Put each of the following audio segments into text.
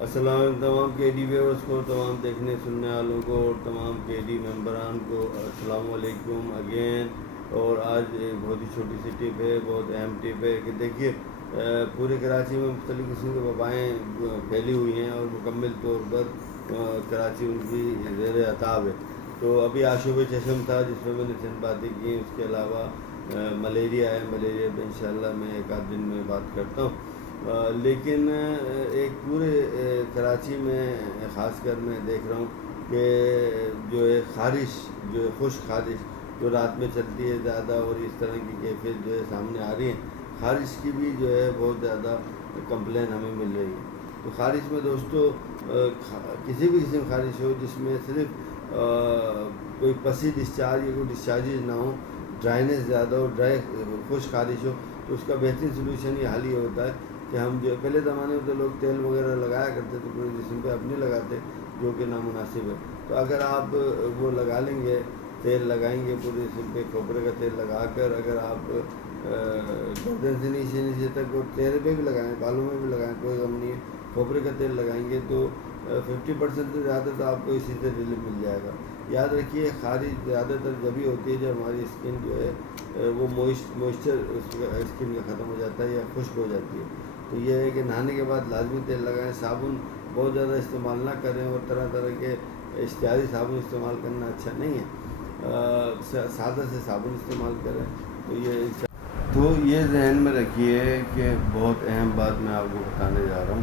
السلام علیکم تمام کے ڈی ویورس کو، تمام دیکھنے سننے والوں کو اور تمام کے ڈی ممبران کو السلام علیکم اگین۔ اور آج ایک بہت ہی چھوٹی سی ٹپ ہے، بہت اہم ٹپ ہے کہ دیکھیے پورے کراچی میں مختلف قسم کے وبائیں پھیلی ہوئی ہیں اور مکمل طور پر کراچی ان کی زیر عتاب ہے۔ تو ابھی آشوب چشم تھا جس میں نے چند باتیں کی، اس کے علاوہ ملیریا ہے، ملیریا پہ انشاءاللہ میں ایک آدھ دن میں بات کرتا ہوں۔ لیکن ایک پورے کراچی میں خاص کر میں دیکھ رہا ہوں کہ جو ہے خارش، جو ہے خشک خارش جو رات میں چلتی ہے زیادہ، اور اس طرح کی کیفیت جو ہے سامنے آ رہی ہیں، خارش کی بھی جو ہے بہت زیادہ کمپلین ہمیں مل رہی ہے۔ تو خارش میں دوستو کسی بھی قسم خارش ہو جس میں صرف کوئی پسی ڈسچارج یا کوئی ڈسچارجز نہ ہو، ڈرائنیس زیادہ ہو، خشک خارش ہو، تو اس کا بہترین سلوشن یہ حل یہ ہوتا ہے کہ ہم جو پہلے زمانے میں تو لوگ تیل وغیرہ لگایا کرتے تھے پورے جسم پہ، اب نہیں لگاتے، جو کہ نامناسب ہے۔ تو اگر آپ وہ لگا لیں گے، تیل لگائیں گے پورے جسم پہ، کھوپرے کا تیل لگا کر، اگر آپ گردن سے نیچے تک اور چہرے پہ بھی لگائیں، بالوں میں بھی لگائیں، کوئی غم نہیں ہے، کھوپرے کا تیل لگائیں گے تو 50% سے زیادہ تو آپ کو اسی سے ریلیف مل جائے گا۔ یاد رکھیے خارش زیادہ تر جبھی ہوتی ہے جب ہماری اسکن جو ہے وہ موئسچر اسکن کا ختم ہو جاتا ہے یا خشک ہو جاتی ہے۔ تو یہ ہے کہ نہانے کے بعد لازمی تیل لگائیں، صابن بہت زیادہ استعمال نہ کریں، اور طرح طرح کے اشتہاری صابن استعمال کرنا اچھا نہیں ہے، سادہ سے صابن استعمال کریں۔ تو یہ ذہن میں رکھیے کہ بہت اہم بات میں آپ کو بتانے جا رہا ہوں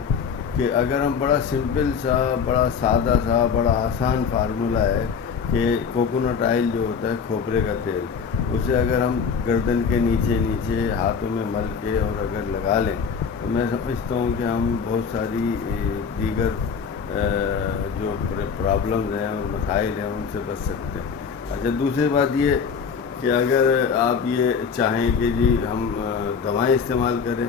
کہ اگر ہم بڑا سمپل سا، بڑا سادہ سا، بڑا آسان فارمولہ ہے کہ کوکونٹ آئل جو ہوتا ہے کھوپرے کا تیل، اسے اگر ہم گردن کے نیچے ہاتھوں میں مل کے اور اگر لگا لیں تو میں سمجھتا ہوں کہ ہم بہت ساری دیگر جو پرابلمز ہیں اور مسائل ہیں ان سے بچ سکتے ہیں۔ اچھا، دوسری بات یہ کہ اگر آپ یہ چاہیں کہ جی ہم دوائیں استعمال کریں،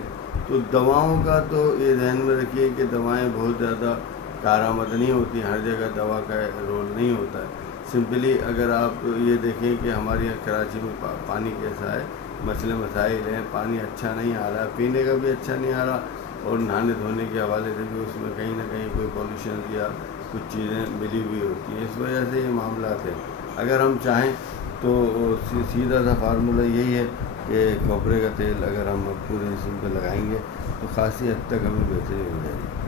تو دواؤں کا تو یہ ذہن میں رکھیے کہ دوائیں بہت زیادہ کارآمد نہیں ہوتی، ہر جگہ دوا کا رول نہیں ہوتا ہے۔ سمپلی اگر آپ یہ دیکھیں کہ ہمارے یہاں کراچی میں پانی کیسا ہے، مسئلے مسائل ہیں، پانی اچھا نہیں آ رہا، پینے کا بھی اچھا نہیں آ رہا، اور نہانے دھونے کے حوالے سے بھی اس میں کہیں نہ کہیں کوئی پالوشن یا کچھ چیزیں ملی ہوئی ہوتی ہیں، اس وجہ سے یہ معاملات ہیں۔ اگر ہم چاہیں تو سیدھا سا فارمولہ یہی ہے کہ کھوپرے کا تیل اگر ہم پورے جسم پہ لگائیں گے تو خاصی حد تک ہمیں بہتری ہو جائے گی۔